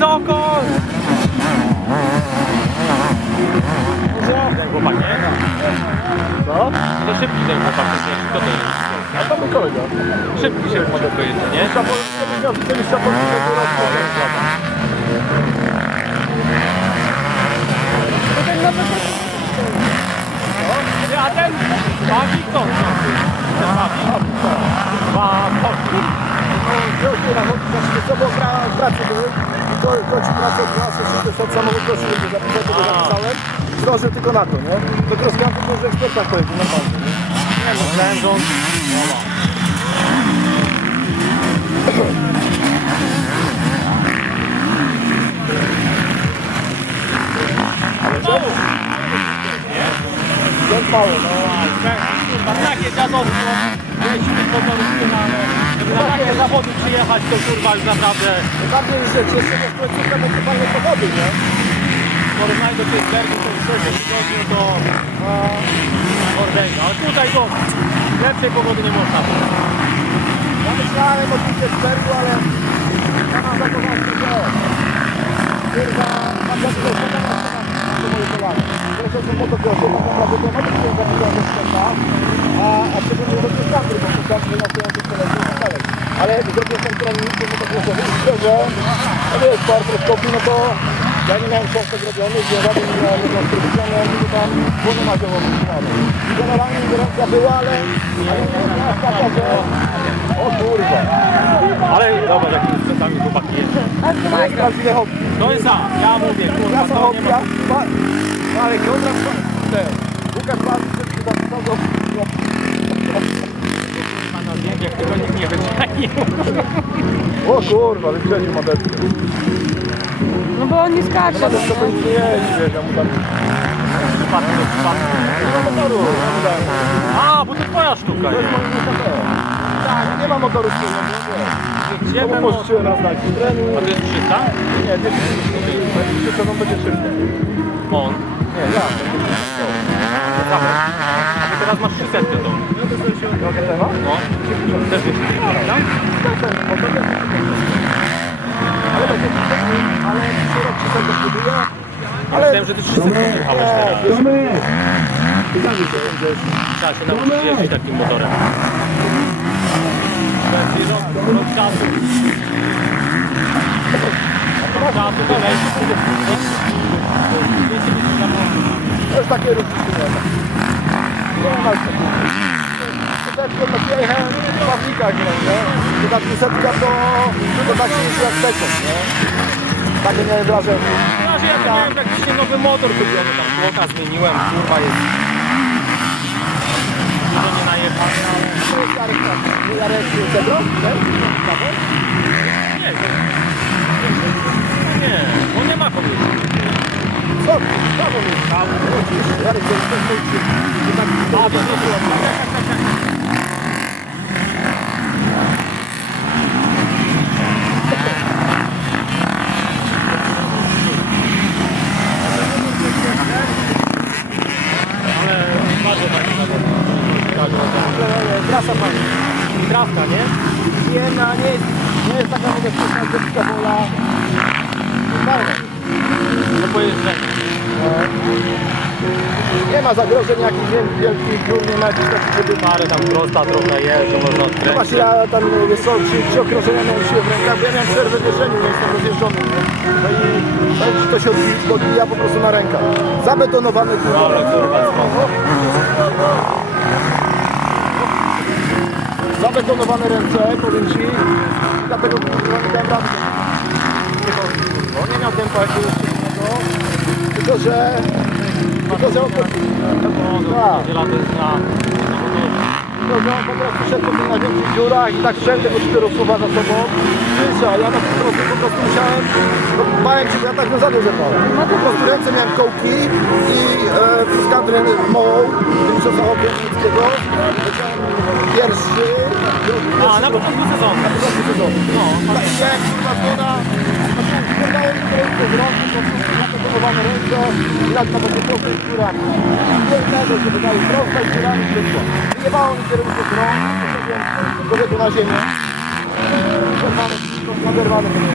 wysoko! Ten chłopak, nie? Co? To szybki ten chłopak, kto to jest? A to mój kolega. Szybki się może powiedzieć, nie? Mistrza polskiego A ten Pawik to? Ten Pawik? To było w pracy były i kończył pracę od nas, oczywiście od samochodu do ślubu, zapisać tego zapisałem. Zdążył tylko na to, nie? To rozgrałem tylko, że eksperta pojedzie na pan. Nie no, myślałem, że on... Ale co? Ten mały, no. Kurwa, takie dziadostwo, jeździ motorówki żeby na takie zawody przyjechać, to kurwa już naprawdę Bardziej rzeczy, jeszcze nie w końcu te fajne powody, nie? porównaj do tej Bergi, to w 6 tygodniu to Mordęga, ale tutaj to lepszej pogody nie można. Ja myślałem o tym Pittsburghu, ale ja mam zakochany że kurwa, mam zakochany na moje kolana. Zresztą są motocrosy, tak naprawdę to ma być zakochany sprzęta, a szczególnie do Pittsburghu, bo to tam na tym wyszkoleniu ale zrobiłem ten trening motocrossowy i myślę, że to jest sport rozkopi, no to ja nie miałem książek zrobionych, nie żaden nie miałem rekonstrukcji, ale nie tam głowę na zioło wycinane. I generalnie ingerencja była, ale nie miała taka, że o kurwa. Ale zobacz, jakimi sprzętami chłopaki jeżdżą. To jest prawdziwe hobby. To jest ja mówię, kurwa, Klasa to hobby, nie ma... ale Konrad Łukasz Pan chyba tego Jak tego nikt nie wyciągnie. o kurwa, wyprzedził Madetkę. No bo on nie skacze. Madetkę to nic nie jeździ, wiesz, ja mu tam... Nie ma motoru, ja mu dałem. A, bo to twoja sztuka To jest jest. moje KP. Tak, nie ma motoru z tym, nie Gdzie wiem. ten Pożyczyłem raz na jakiś trening. A to jest 300? Nie, 200 to będzie szybko. On. Nie, ja. Dawaj. A ty teraz masz 300 to. Trochę tego? No. Też jest 300, prawda? Ale będzie ale szereg 300 to buduje. Ale myślałem, że ty 300 jechałeś teraz. Trzeba się nauczyć jeździć takim motorem. Będzie rok czasu. Rok czasu to leci. To już takie różnice nie ma. Nie ma co. Ja jechałem w Pawlikach, nie? I ta 200 to tak się jeździ jak bekon, nie? Takie miałem wrażenie. Na razie ja to miałem jakiś nowy motor kupiony, tam tłoka zmieniłem, kurwa jest. Dużo nie najechałem, ale... To jest Jarek tak. Jarek Cedro? Nie, nie, on nie ma kobiety. Co? Brawo mi. Jarek to jest ten mój krzyk. A, to było. Ale bardzo fajnie zawodnik. Trasa fajna. Trawka, nie? Przyjemna, nie jest taka niebezpieczna jak dzika wola. Fajna. Do pojeżdżenia. Nie ma zagrożeń jakichś wielkich dróg, nie ma jakichś takich, żeby... Parę tam prosta trochę jest, to można No odkręcić. właśnie ja tam, wiesz co, przy okrążeniu miałem siłę w rękach, bo ja miałem przerwę w jeżdżeniu, nie jestem rozjeżdżony, nie? No i to się odbija po prostu na rękach. Zabetonowany kurwa. Ale kurwa, Zabetonowane ręce, powiem ci. Dlatego kurwa nie dałem rady. Nie miał tempa jakiegoś innego. Tylko że on Niedziela to jest na on po prostu szedł po tych największych dziurach i tak wszędzie go dopiero suwa za sobą. Wiecie, a ja tak po prostu musiałem, no, bałem się, bo ja tak na zadnie zerwałem. Po prostu ręce miałem kołki i przez kadrę mołą, wymuszowało Pięknickiego. Pierwszy. A, na początku sezonu. Na początku sezonu. No, Tak, jak kurwa zgoda, wydaje mi się, że to zrobił, po prostu zakodowane ręce i tak na będzie prostej skórach. Pięknego, żeby dali prosta i skórami szybko. Wyjebało mi kierunku rąk, poszedłem do na ziemię. Naderwany.